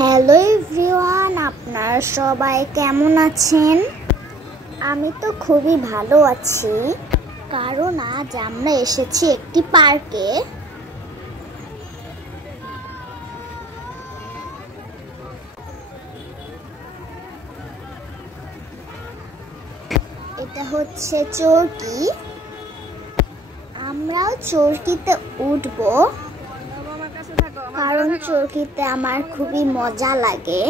Hello everyone, আপনারা সবাই কেমন আছেন? আমি তো খুবই ভালো আছি, কারণ আজ আমরা এসেছি একটি পার্কে। এটা হচ্ছে চরকি। আমরাও চরকিতে উঠবো, কারণ চরকিতে আমার খুবই মজা লাগে।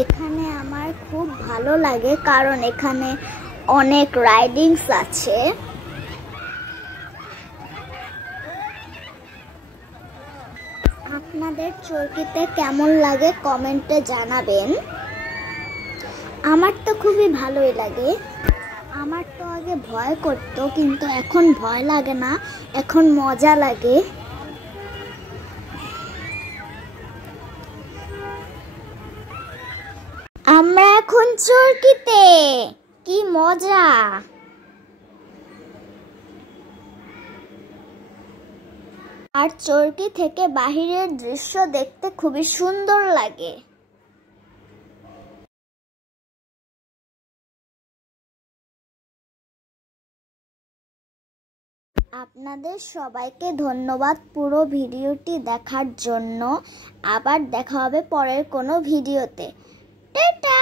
এখানে আমার খুব ভালো লাগে, কারণ এখানে অনেক রাইডিংস আছে। আপনাদের চরকিতে কেমন লাগে কমেন্টে জানাবেন। আমার তো খুবই ভালোই লাগে। আমার তো আগে ভয় করতো, কিন্তু এখন ভয় লাগে না, এখন মজা লাগে। আমরা এখন চরকিতে, কি মজা! আর চরকি থেকে বাহিরের দৃশ্য দেখতে খুবই সুন্দর লাগে। আপনাদের সবাইকে ধন্যবাদ পুরো ভিডিওটি দেখার জন্য। আবার দেখা হবে পরের কোনো ভিডিওতে। টাটা।